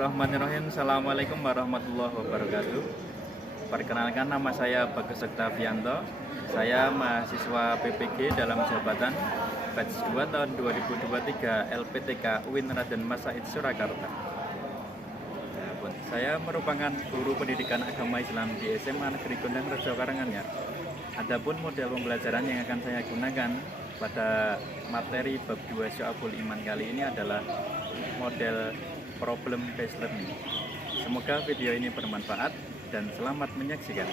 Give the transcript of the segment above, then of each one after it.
Bismillahirrahmanirrahim. Assalamualaikum warahmatullahi wabarakatuh. Perkenalkan, nama saya Bagus Oktavianto. Saya mahasiswa PPG dalam jabatan batch 2 tahun 2023 LPTK UIN Raden Mas Said Surakarta. Saya merupakan guru pendidikan agama Islam di SMA Negeri Gondang Rejo Karanganyar. Adapun model pembelajaran yang akan saya gunakan pada materi bab 2 Syu'abul Iman kali ini adalah model problem based learning. Semoga video ini bermanfaat dan selamat menyaksikan.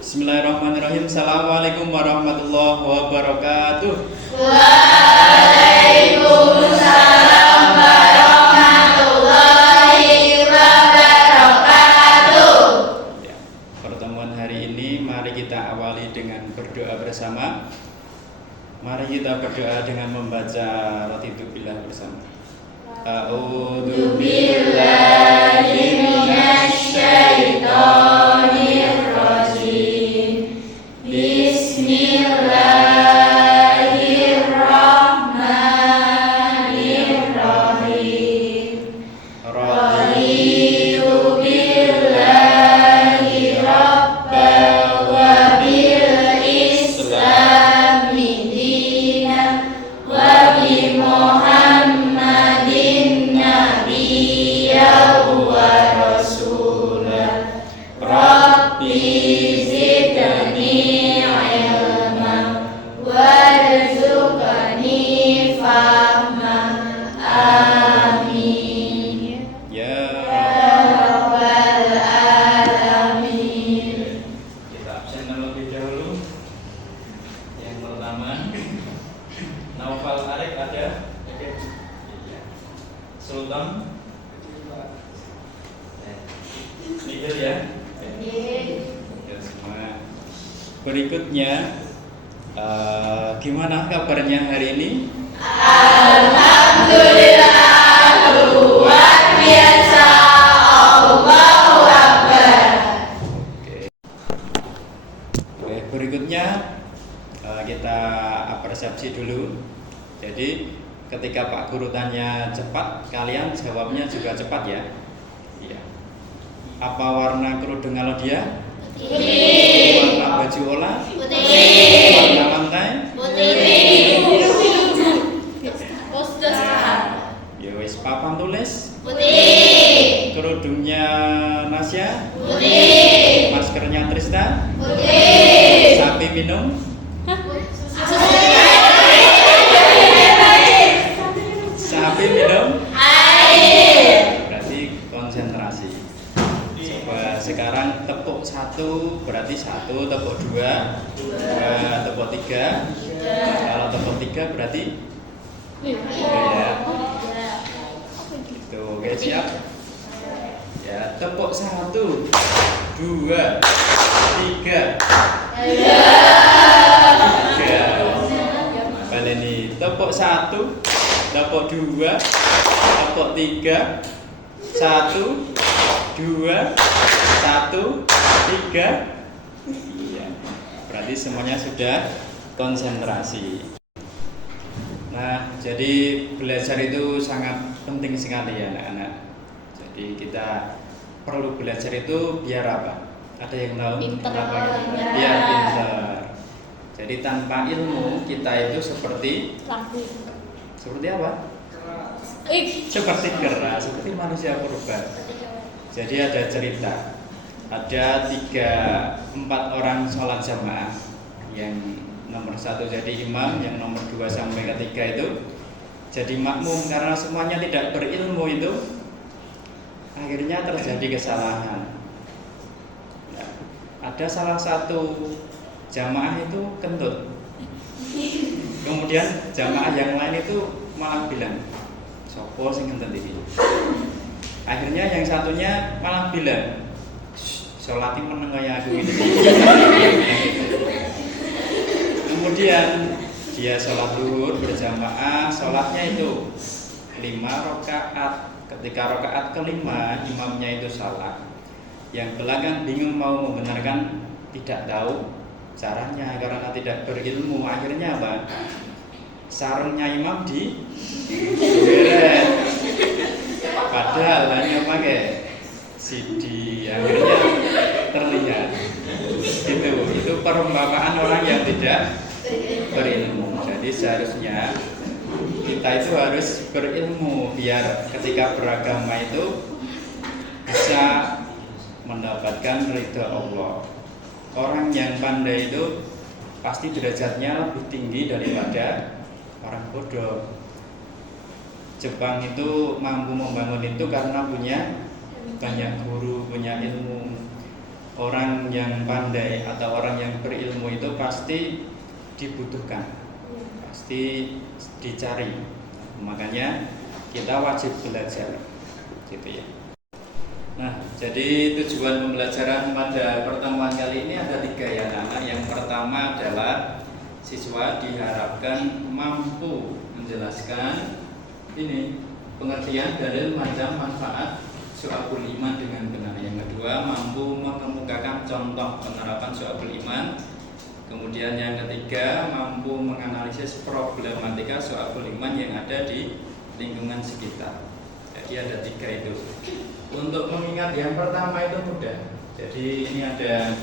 Bismillahirrahmanirrahim. Assalamualaikum warahmatullahi wabarakatuh. Waalaikumsalam warahmatullahi wabarakatuh. Pertemuan hari ini mari kita awali dengan berdoa bersama. Mari kita berdoa dengan membaca Raditu Billah bersama. A'udzu billahi minasy syaithanir rajim. Bismillahirrahmanirrahim. Raditu billahi rabban wa bil islami dinan wa bi Muhammadin nabiyyan wa rasulan. Rabbi zidni ilman warzuqni fahman. Amin ya rabbal alamin. Kita absen terlebih dahulu. Yang pertama, Naufal Arif ada? Sultan Nihil ya? Ya semua. Berikutnya, gimana kabarnya hari ini? Alhamdulillah, luar biasa. Allahu Akbar. Oke, berikutnya kita persepsi dulu. Jadi ketika Pak Guru tanya cepat, kalian jawabnya juga cepat ya. Iya. Apa warna kerudung Alodia? Putih. Warna baju Ola? Putih. Warna lantai? Putih. Ya wis, papan tulis? Putih. Kerudungnya Nasya? Putih. Maskernya Tristan? Putih. Sapi minum? Sapi minum? Air. Berarti konsentrasi. Coba sekarang tepuk 1 berarti 1, tepuk 2, 2, tepuk 3. Kalau tepuk 3 berarti 3 ya. Gitu, oke siap. Ya, tepuk 1, 2, 3. 3. Baleni tepuk 1, tepuk 2, tepuk 3. 1, 2, 1, 3. Iya. Berarti semuanya sudah konsentrasi. Nah, jadi belajar itu sangat penting sekali ya anak-anak. Jadi kita perlu belajar itu biar apa? Ada yang tahu? Pinter. Kenapa gitu? Biar pintar. Jadi tanpa ilmu kita itu seperti apa? Seperti keras, seperti manusia purba. Jadi ada cerita, ada 4 orang sholat jamaah. Yang nomor 1 jadi imam, yang nomor 2 sampai ketiga itu jadi makmum. Karena semuanya tidak berilmu itu, akhirnya terjadi kesalahan. Nah, ada salah satu jamaah itu kentut. Kemudian jamaah yang lain itu malah bilang, sopo sing kentut ini. Akhirnya yang satunya malah bilang, sholati meneng kaya aku ini. Kemudian dia sholat zuhur berjamaah, sholatnya itu 5 rakaat. Ketika rakaat kelima imamnya itu salah, yang belakang bingung mau membenarkan, tidak tahu caranya karena tidak berilmu, akhirnya apa? Sarungnya imam di beret, padahal hanya pakai CD, akhirnya terlihat. Itu perumpamaan orang yang tidak berilmu. Jadi seharusnya kita itu harus berilmu biar ketika beragama itu bisa mendapatkan ridha Allah. Orang yang pandai itu pasti derajatnya lebih tinggi daripada orang bodoh. Jepang itu mampu membangun itu karena punya banyak guru, punya ilmu. Orang yang pandai atau orang yang berilmu itu pasti dibutuhkan, pasti dicari. Makanya kita wajib belajar, gitu ya. Nah, jadi tujuan pembelajaran pada pertemuan kali ini ada 3 ya anak. Yang pertama adalah siswa diharapkan mampu menjelaskan ini pengertian dalil macam manfaat syu'abul iman dengan benar. Yang kedua, mampu mengemukakan contoh penerapan syu'abul iman. Kemudian yang ketiga, mampu menganalisis problematika syu'abul iman yang ada di lingkungan sekitar. Jadi ada 3 itu. Untuk mengingat yang pertama itu mudah. Jadi ini ada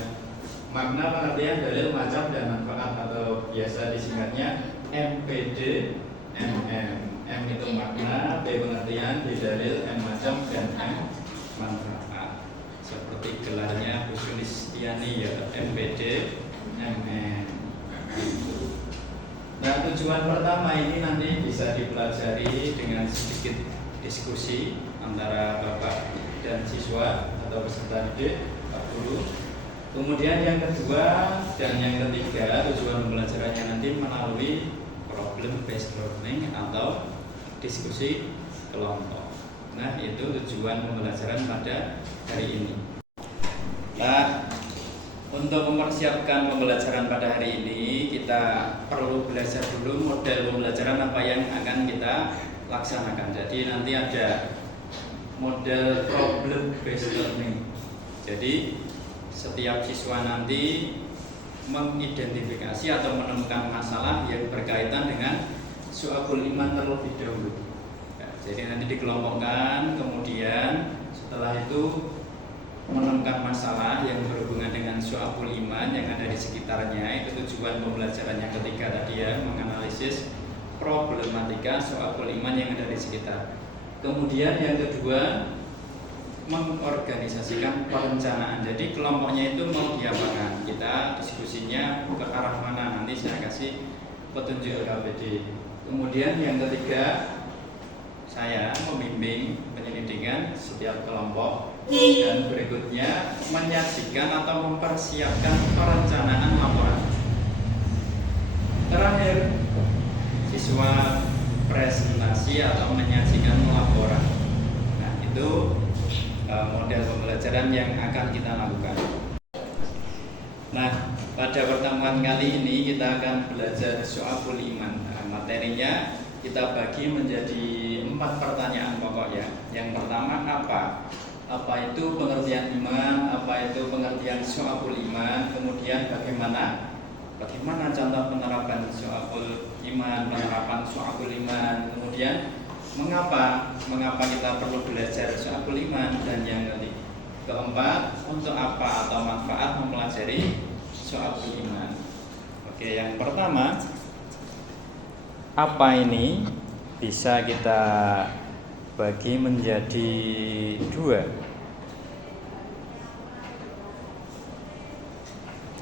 makna pengertian dalil macam dan manfaat atau biasa disingkatnya MPD MM. M itu makna, B pengertian, D dalil, M macam, dan M manfaat. Seperti gelarnya Bu Sulistiani ya, MPD MM. Nah, tujuan pertama ini nanti bisa dipelajari dengan sedikit diskusi antara Bapak dan siswa atau peserta didik, Pak Guru. Kemudian yang kedua dan yang ketiga, tujuan pembelajarannya nanti melalui problem based learning atau diskusi kelompok. Nah, itu tujuan pembelajaran pada hari ini. Nah, untuk mempersiapkan pembelajaran pada hari ini, kita perlu belajar dulu model pembelajaran apa yang akan kita laksanakan. Jadi nanti ada model problem based learning. Jadi setiap siswa nanti mengidentifikasi atau menemukan masalah yang berkaitan dengan syu'abul iman terlebih dahulu. Ya, jadi nanti dikelompokkan, kemudian setelah itu menemukan masalah yang berhubungan dengan syu'abul iman yang ada di sekitarnya. Itu tujuan pembelajaran yang ketiga tadi ya, menganalisis problematika syu'abul iman yang ada di sekitar. Kemudian yang kedua, mengorganisasikan perencanaan. Jadi kelompoknya itu mau diapakan, kita diskusinya ke arah mana, nanti saya kasih petunjuk LKPD. Kemudian yang ketiga, saya membimbing penyelidikan setiap kelompok. Dan berikutnya menyajikan atau mempersiapkan perencanaan laporan. Terakhir, siswa presentasi atau menyajikan laporan. Nah, itu model pembelajaran yang akan kita lakukan. Nah, pada pertemuan kali ini kita akan belajar syu'abul iman. Nah, materinya kita bagi menjadi 4 pertanyaan pokok ya. Yang pertama, apa? Apa itu pengertian iman? Apa itu pengertian syu'abul iman? Kemudian bagaimana contoh penerapan syu'abul iman, penerapan syu'abul iman? Kemudian mengapa kita perlu belajar syu'abul iman? Dan yang keempat, untuk apa atau manfaat mempelajari syu'abul iman? Oke, yang pertama, apa ini bisa kita bagi menjadi 2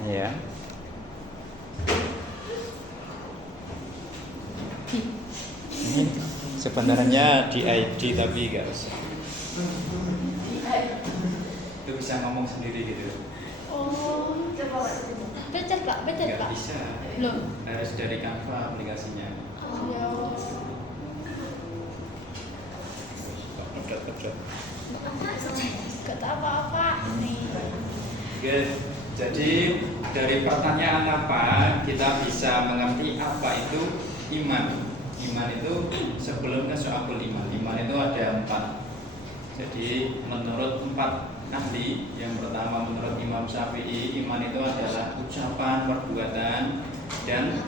ya. Ini sebenarnya di ID tapi gak usah. Itu bisa ngomong sendiri gitu. Oh, coba Pak. Gak bisa. Loh. Harus dari Canva aplikasinya. Ya. Pedot. Gak tahu apa-apa nih. Oke, jadi dari pertanyaan apa kita bisa mengerti apa itu iman. iman itu sebelum ke syu'abul iman. Iman itu ada 4. Jadi menurut 4 ahli, yang pertama menurut Imam Syafi'i, iman itu adalah ucapan, perbuatan, dan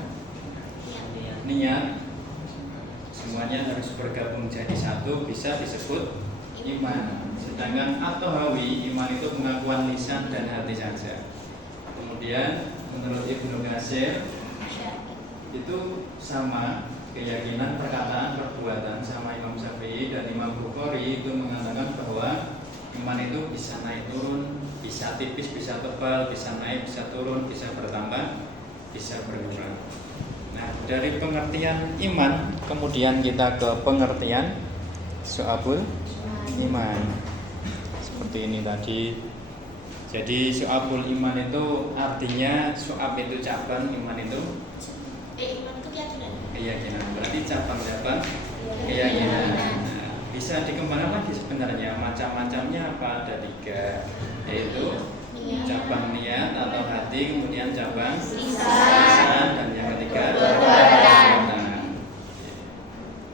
niat. Semuanya harus bergabung jadi satu, bisa disebut iman. Sedangkan at-Tahawi, iman itu pengakuan lisan dan hati saja. Kemudian menurut Ibnu Katsir itu sama, keyakinan, perkataan, perbuatan, sama Imam Syafi'i. Dan Imam Bukhari itu mengatakan bahwa iman itu bisa naik turun, bisa tipis, bisa tebal, bisa naik, bisa turun, bisa bertambah, bisa berkurang. Nah, dari pengertian iman kemudian kita ke pengertian syu'abul iman. Seperti ini tadi. Jadi syu'abul iman itu artinya, syu'ab itu cabang, iman itu Iman itu keyakinan. Berarti cabang-cabang keyakinan. Nah, bisa dikembangkan lagi sebenarnya, macam-macamnya apa, ada 3, yaitu cabang niat atau hati, kemudian cabang lisan, dan yang ketiga perbuatan.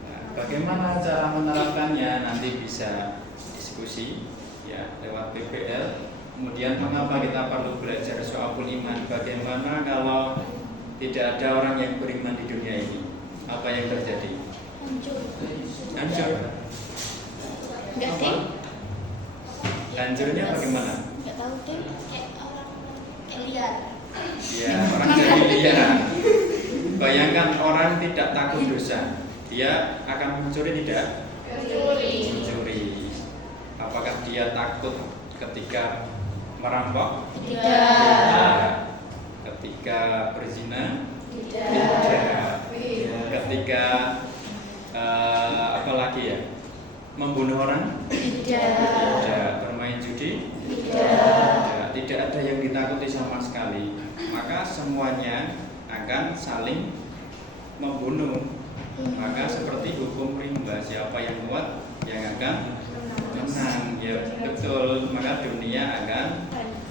Nah, bagaimana cara menerapkannya nanti bisa diskusi ya lewat PPL. Kemudian mengapa kita perlu belajar syu'abul iman? Bagaimana kalau tidak ada orang yang beriman di dunia ini? Apa yang terjadi? Hancur. Enggak, Ding. Hancurnya bagaimana? Enggak tahu, Ding. Kayak orang kayak liar. Ya, orang jadi liar. Bayangkan orang tidak takut dosa, dia akan mencuri tidak? Mencuri. Apakah dia takut ketika merampok? Tidak. Ketika berzina? Tidak. Ketika apa lagi ya? Membunuh orang? Tidak. Bermain judi? Tidak. Tidak ada yang ditakuti sama sekali. Maka semuanya akan saling membunuh. Maka seperti hukum rimba, siapa yang kuat yang akan menang. Ya betul. Maka dunia akan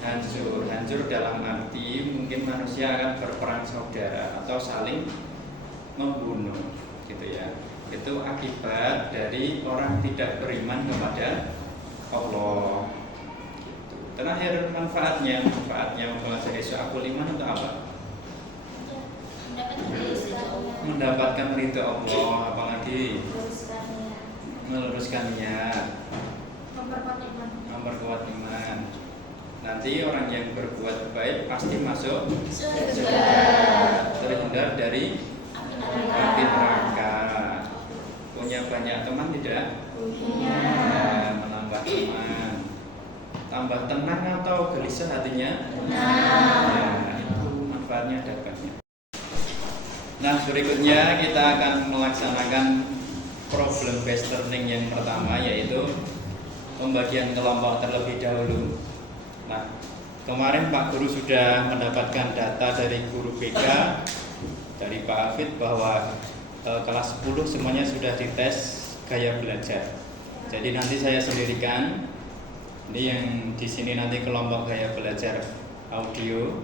hancur. Hancur dalam arti mungkin manusia akan berperang saudara atau saling membunuh, gitu ya. Itu akibat dari orang tidak beriman kepada Allah. Gitu. Terakhir manfaatnya mempelajari syu'abul iman untuk apa? Mendapatkan ridha Allah, apalagi meluruskannya, memperkuat iman. Nanti orang yang berbuat baik pasti masuk surga, terhindar dari api neraka. Punya banyak teman tidak? Punya. Menambah teman. Tambah tenang atau gelisah hatinya? Tenang. Itu manfaatnya dapatnya. Nah, berikutnya kita akan melaksanakan problem based learning yang pertama, yaitu pembagian kelompok terlebih dahulu. Nah, kemarin Pak Guru sudah mendapatkan data dari guru BK, dari Pak Hafid, bahwa kelas 10 semuanya sudah dites gaya belajar. Jadi nanti saya sendirikan. Ini yang di sini nanti kelompok gaya belajar audio,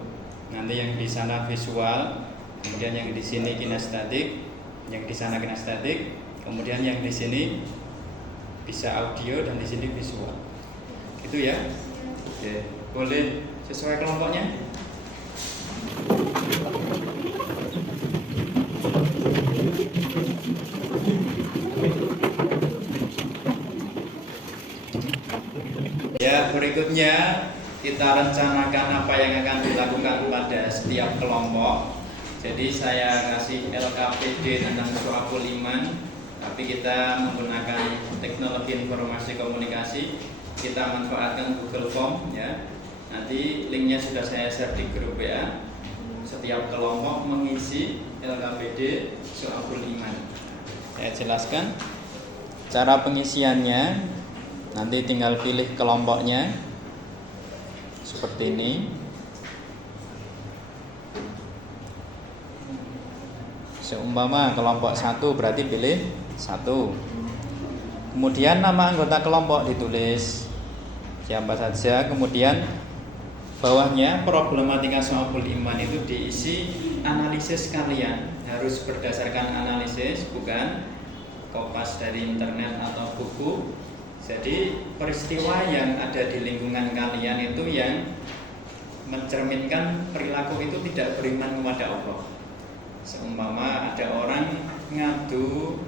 nanti yang di sana visual, kemudian yang di sini kinestetik, yang di sana kinestetik, kemudian yang di sini bisa audio dan di sini visual. Gitu ya. Oke, boleh sesuai kelompoknya? Ya, berikutnya kita rencanakan apa yang akan dilakukan pada setiap kelompok. Jadi saya kasih LKPD tentang syu'abul iman, tapi kita menggunakan teknologi informasi komunikasi. Kita manfaatkan Google Form ya. Nanti linknya sudah saya share di grup WA. Setiap kelompok mengisi LKPD syu'abul iman. Saya jelaskan cara pengisiannya. Nanti tinggal pilih kelompoknya seperti ini. Seumpama kelompok 1 berarti pilih 1. Kemudian nama anggota kelompok ditulis siapa saja. Kemudian bawahnya problematika soal iman itu diisi analisis kalian, harus berdasarkan analisis, bukan kopas dari internet atau buku. Jadi peristiwa yang ada di lingkungan kalian itu yang mencerminkan perilaku itu tidak beriman kepada Allah. Seumpama ada orang ngadu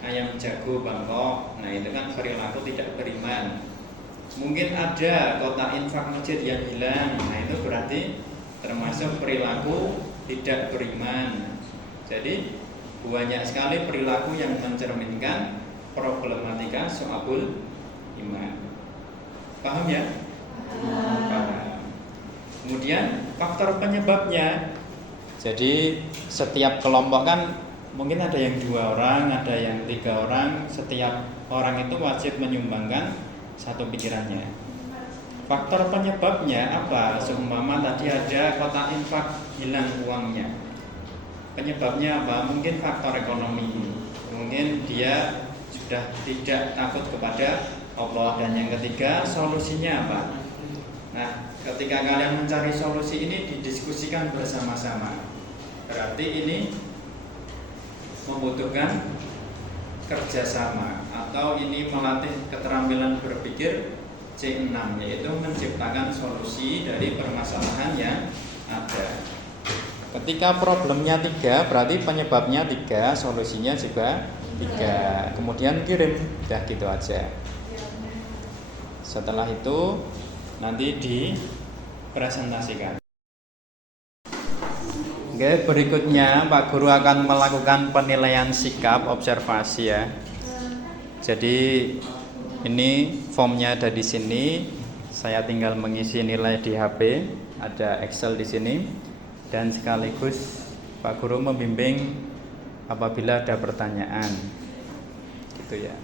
ayam jago Bangkok, nah itu kan perilaku tidak beriman. Mungkin ada kotak infak masjid yang hilang, nah itu berarti termasuk perilaku tidak beriman. Jadi banyak sekali perilaku yang mencerminkan problematika soal iman. Paham ya? Paham. Kemudian faktor penyebabnya. Jadi setiap kelompok kan mungkin ada yang 2 orang, ada yang 3 orang. Setiap orang itu wajib menyumbangkan satu pikirannya. Faktor penyebabnya apa? Seumpama tadi ada kotak infak hilang uangnya. Penyebabnya apa? Mungkin faktor ekonomi. Mungkin dia sudah tidak takut kepada Allah. Dan yang ketiga, solusinya apa? Nah, ketika kalian mencari solusi ini didiskusikan bersama-sama. Berarti ini membutuhkan kerjasama, atau ini melatih keterampilan berpikir C6, yaitu menciptakan solusi dari permasalahan yang ada. Ketika problemnya 3, berarti penyebabnya 3, solusinya juga 3. Kemudian kirim, udah gitu aja. Setelah itu nanti dipresentasikan. Oke, berikutnya Pak Guru akan melakukan penilaian sikap observasi ya. Jadi ini formnya ada di sini. Saya tinggal mengisi nilai di HP, ada Excel di sini, dan sekaligus Pak Guru membimbing apabila ada pertanyaan. Gitu ya.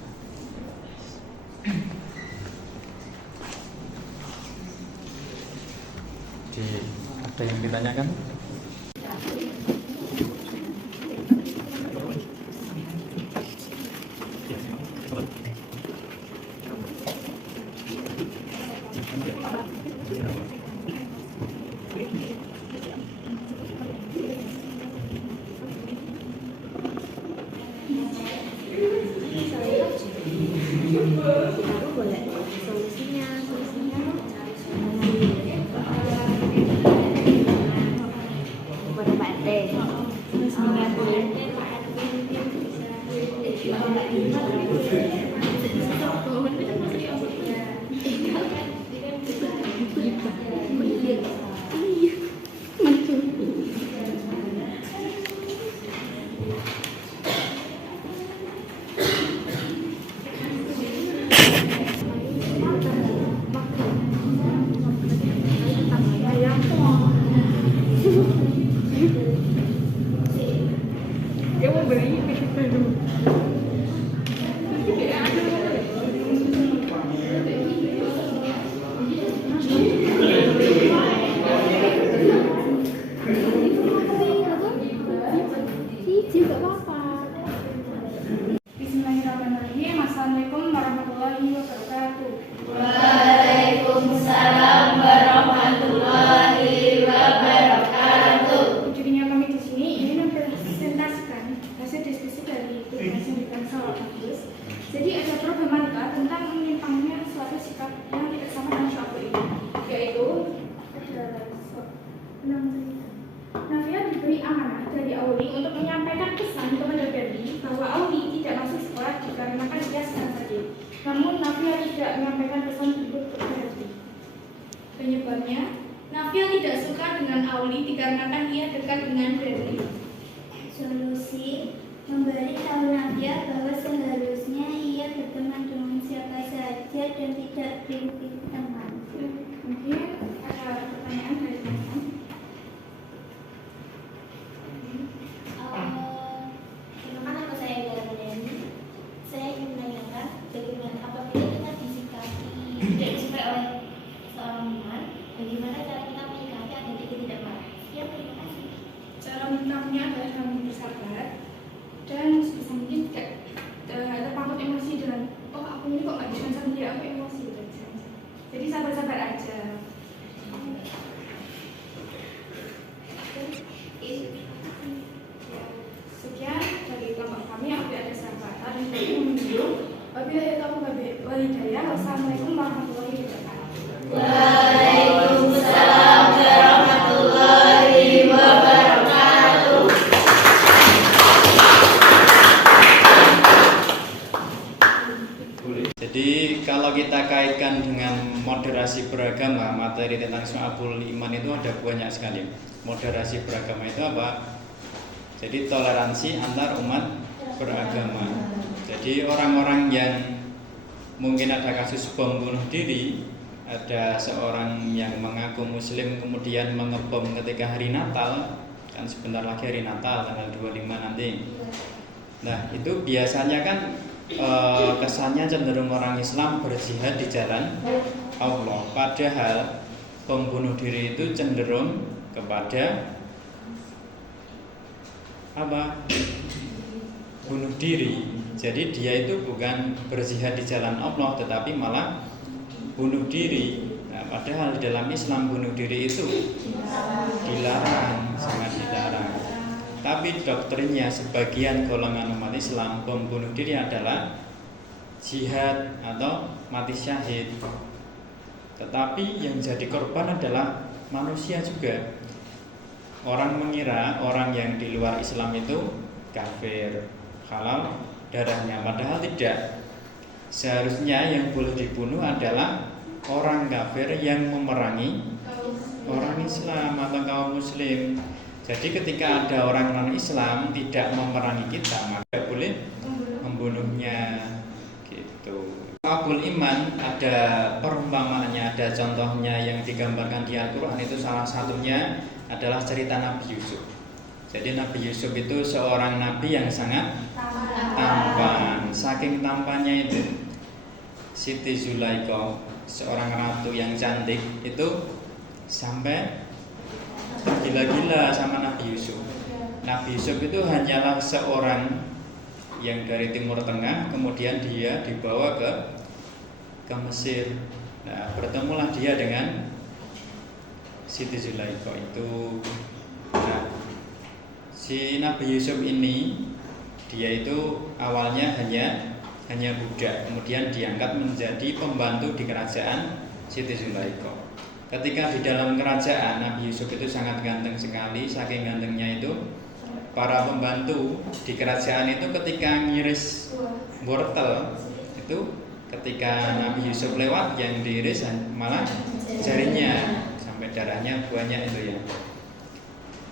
Ada yang ditanyakan? Bismillahirrahmanirrahim. Assalamualaikum warahmatullahi wabarakatuh. Waalaikumsalam warahmatullahi wabarakatuh. Tujuannya kami di sini ingin mempresentasikan hasil diskusi dari tugas yang dibahas oleh kampus. Jadi ada problematika tentang menyimpangnya suatu sikap yang tidak sama dengan suatu ini, yaitu Nafia diberi amanah dari Auli untuk menyampaikan pesan kepada Berdi bahwa Auli tidak masuk sekolah dikarenakan dia sedang sakit. Namun Nafia tidak menyampaikan pesan tersebut kepada Berdi. Penyebabnya, Nafia tidak suka dengan Auli dikarenakan ia dekat dengan Berdi. Solusi: memberi tahu Nafia bahwa seharusnya ia berteman dengan siapa saja dan tidak pilih-pilih teman. Mungkin ada pertanyaan dari teman-teman. Perkenalkan, nama saya Dani. Saya ingin menanyakan bagaimana apabila kita tidak disukai oleh seorang teman, bagaimana cara kita menyikapi agar dia tidak marah? Ya, terima kasih. Cara menyikapinya adalah dengan bersabar dan sebisa mungkin tidak dulu. Wabillahi taufiq wal hidayah. Wassalamualaikum warahmatullahi wabarakatuh. Waalaikumsalam warahmatullahi wabarakatuh. Jadi kalau kita kaitkan dengan moderasi beragama, materi tentang Syu'abul Iman itu ada banyak sekali. Moderasi beragama itu apa? Jadi toleransi antar umat beragama. Jadi orang-orang yang mungkin ada kasus bom bunuh diri, ada seorang yang mengaku muslim kemudian mengebom ketika hari Natal, kan sebentar lagi hari Natal tanggal 25 nanti. Nah, itu biasanya kan kesannya cenderung orang Islam berjihad di jalan Allah, padahal pembunuh diri itu cenderung kepada apa? Bunuh diri. Jadi dia itu bukan berjihad di jalan Allah, tetapi malah bunuh diri. Nah, padahal di dalam Islam bunuh diri itu dilarang, sangat dilarang. Tapi doktrinnya sebagian golongan umat Islam, pembunuh diri adalah jihad atau mati syahid. Tetapi yang jadi korban adalah manusia juga. Orang mengira orang yang di luar Islam itu kafir, halal darahnya, padahal tidak. Seharusnya yang boleh dibunuh adalah orang kafir yang memerangi orang Islam atau kaum muslim. Jadi ketika ada orang non-Islam tidak memerangi kita, maka boleh membunuhnya gitu. Syu'abul Iman ada perumpamaannya, ada contohnya yang digambarkan di Al-Quran. Itu salah satunya adalah cerita Nabi Yusuf. Jadi Nabi Yusuf itu seorang nabi yang sangat tampan. Saking tampannya itu Siti Zulaikha, seorang ratu yang cantik, itu sampai gila-gila sama Nabi Yusuf. Nabi Yusuf itu hanyalah seorang yang dari Timur Tengah, kemudian dia dibawa ke Mesir. Nah, bertemulah dia dengan Siti Zulaikha itu. Nah, si Nabi Yusuf ini dia itu awalnya hanya budak, kemudian diangkat menjadi pembantu di kerajaan Siti Zulaikha. Ketika di dalam kerajaan, Nabi Yusuf itu sangat ganteng sekali. Saking gantengnya itu, para pembantu di kerajaan itu ketika ngiris wortel itu, ketika Nabi Yusuf lewat, yang diiris malah jarinya, sampai darahnya banyak itu ya.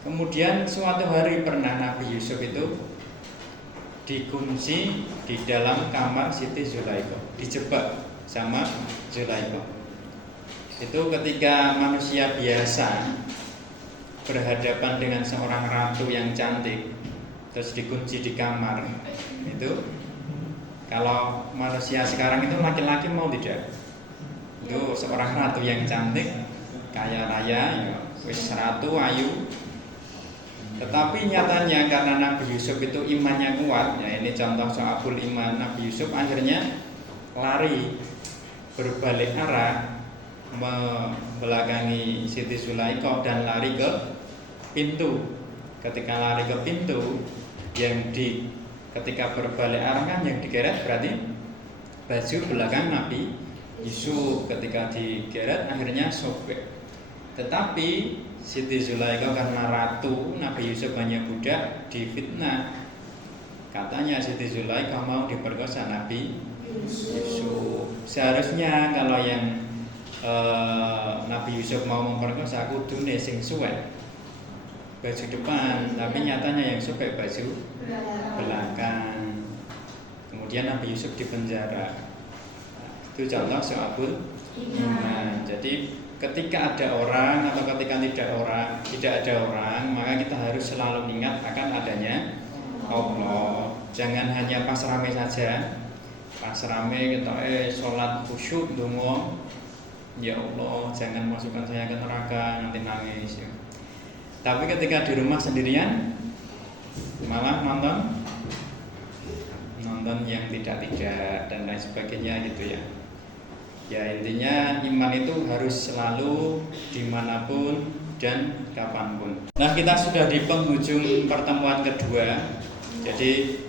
Kemudian suatu hari pernah Nabi Yusuf itu dikunci di dalam kamar Siti Zulaikha, dijebak sama Zulaikha. Itu ketika manusia biasa berhadapan dengan seorang ratu yang cantik terus dikunci di kamar, itu kalau manusia sekarang itu laki-laki mau tidak? Itu seorang ratu yang cantik, kaya raya, ya, wis ratu ayu. Tetapi nyatanya karena Nabi Yusuf itu imannya kuat, ya ini contoh Syu'abul Iman. Nabi Yusuf akhirnya lari berbalik arah membelakangi Siti Zulaikha dan lari ke pintu. Ketika lari ke pintu, ketika berbalik arah kan yang digeret berarti baju belakang Nabi Yusuf. Ketika digeret akhirnya sobek. Tetapi Siti Zulaikha karena ratu, Nabi Yusuf hanya budak, difitnah. Katanya Siti Zulaikha mau diperkosa Nabi Yusuf. Seharusnya kalau yang Nabi Yusuf mau memperkosa kudune sing suwek baju depan, tapi nyatanya yang sobek baju belakang. Kemudian Nabi Yusuf dipenjara. Itu contoh Syu'abul Iman. Jadi ketika ada orang atau ketika tidak ada orang, maka kita harus selalu ingat akan adanya Allah. Jangan hanya pas rame saja. Pas rame kita sholat khusyuk donga, ya Allah jangan masukkan saya ke neraka, nanti nangis ya. Tapi ketika di rumah sendirian malah nonton yang tidak dan lain sebagainya gitu ya. Ya intinya iman itu harus selalu dimanapun dan kapanpun. Nah kita sudah di penghujung pertemuan kedua. Jadi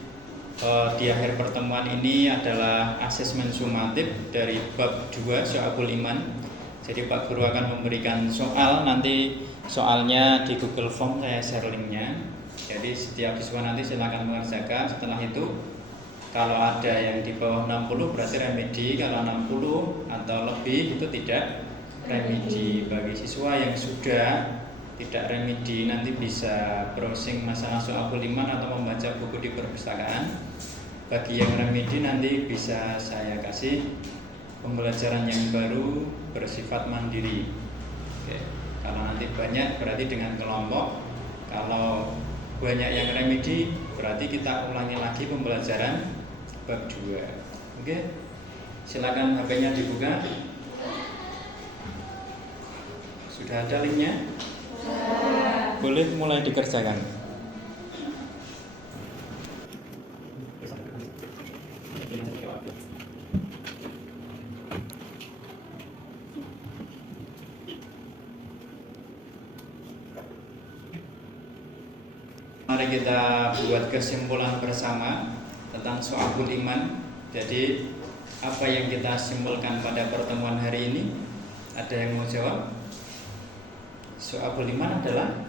di akhir pertemuan ini adalah asesmen sumatif dari bab 2 Syu'abul Iman. Jadi Pak Guru akan memberikan soal, nanti soalnya di Google Form saya share linknya. Jadi setiap siswa nanti silakan mengerjakan. Setelah itu kalau ada yang di bawah 60 berarti remedi, kalau 60 atau lebih itu tidak remedi. Bagi siswa yang sudah tidak remedi nanti bisa browsing masalah Syu'abul Iman atau membaca buku di perpustakaan. Bagi yang remedi nanti bisa saya kasih pembelajaran yang baru bersifat mandiri. Oke. Kalau nanti banyak berarti dengan kelompok. Kalau banyak yang remedi berarti kita ulangi lagi pembelajaran bab 2. Oke. Silakan HP-nya dibuka. Sudah ada linknya? Boleh mulai dikerjakan. Mari kita buat kesimpulan bersama tentang Syu'abul Iman. Jadi apa yang kita simpulkan pada pertemuan hari ini? Ada yang mau jawab? Syu'abul Iman adalah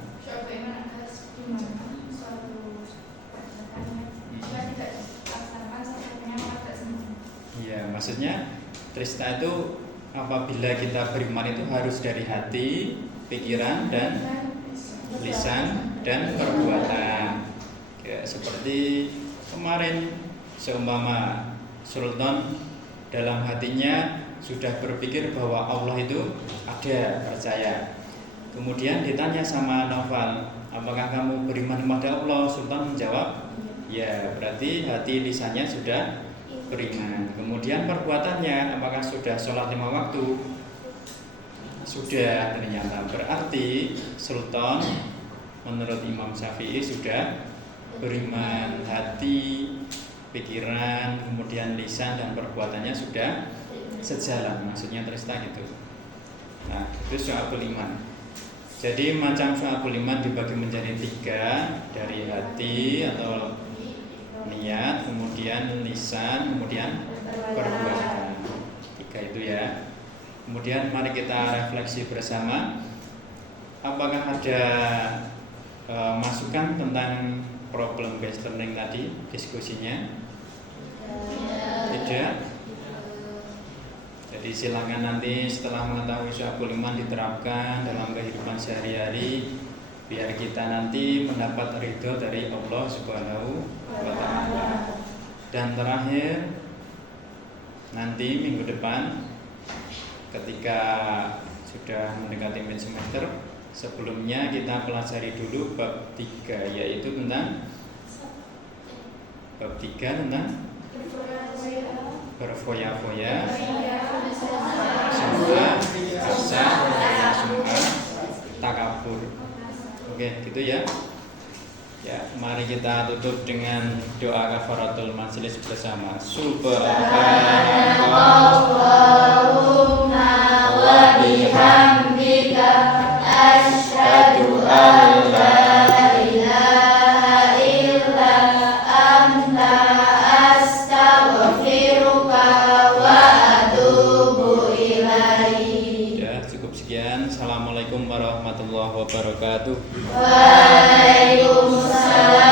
ya, maksudnya Trista itu apabila kita beriman itu harus dari hati, pikiran, dan lisan dan perbuatan. Ya, seperti kemarin seumpama Sultan dalam hatinya sudah berpikir bahwa Allah itu ada, percaya. Kemudian ditanya sama Noval, apakah kamu beriman kepada Allah? Sultan menjawab, ya, berarti hati lisannya sudah beriman. Kemudian perbuatannya, apakah sudah sholat 5 waktu? Sudah, ternyata berarti Sultan menurut Imam Syafi'i sudah beriman, hati, pikiran, kemudian lisan dan perbuatannya sudah sejalan. Maksudnya Trista gitu. Nah, itu Syu'abul Iman. Jadi macam Syu'abul Iman dibagi menjadi 3, dari hati atau niat, kemudian lisan, kemudian perbuatan. 3 itu ya. Kemudian mari kita refleksi bersama. Apakah ada masukan tentang problem based learning tadi diskusinya? Tidak. Jadi silakan nanti setelah mengetahui Syu'abul Iman diterapkan dalam kehidupan sehari-hari biar kita nanti mendapat ridho dari Allah Subhanahu wa Ta'ala. Dan terakhir nanti minggu depan ketika sudah mendekati mid semester, sebelumnya kita pelajari dulu bab 3, yaitu tentang bab 3 tentang berfoya-foya, sum'ah, hasad, sum'ah, takabur. Oke, gitu ya. Ya, mari kita tutup dengan doa kafaratul majelis bersama. Subhanallahumma wa bihamdika asyhadu an la ilaha illa anta astaghfiruka wa atubu ilaik. Ya, cukup sekian. Assalamualaikum warahmatullahi wabarakatuh. Waalaikumsalam.